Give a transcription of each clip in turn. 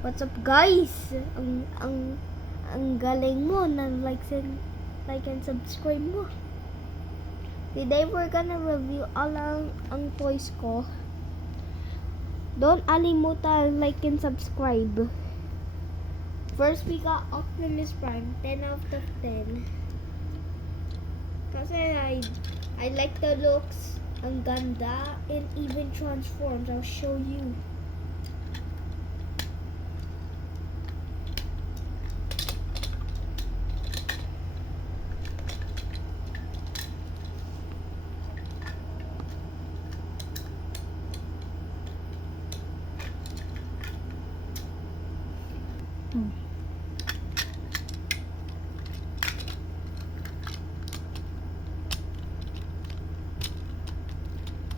What's up guys? Ang galing mo na like and subscribe mo. Today we're gonna review all ang toys ko. Don't alimutan like and subscribe. First we got Optimus Prime, 10 out of 10. Kasi I like the looks, ang ganda, and even transforms. I'll show you.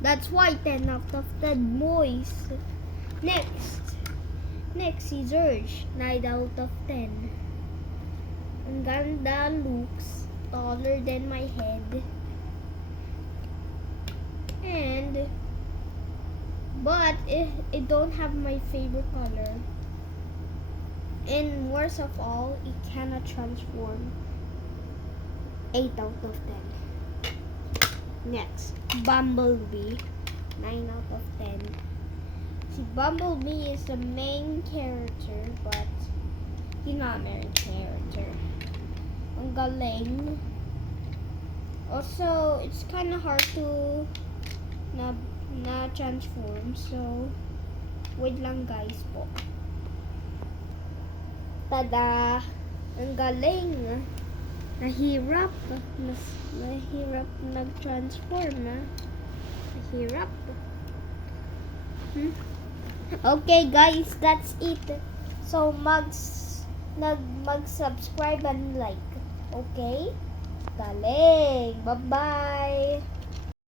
That's why 10 out of 10 boys. Next si Zurge, 9 out of 10. Ang ganda looks, taller than my head. But it don't have my favorite color. And worst of all, it cannot transform. 8 out of 10. Next, Bumblebee, 9 out of 10. See, Bumblebee is the main character, but he's not a main character. Ang galing. Also, it's kind of hard to na transform, so wait lang guys po. Tada! Ang galing! Nahirap nag-transform na. Nahirap. Okay guys, that's it. So mag-subscribe and like. Okay? Galing! Bye-bye!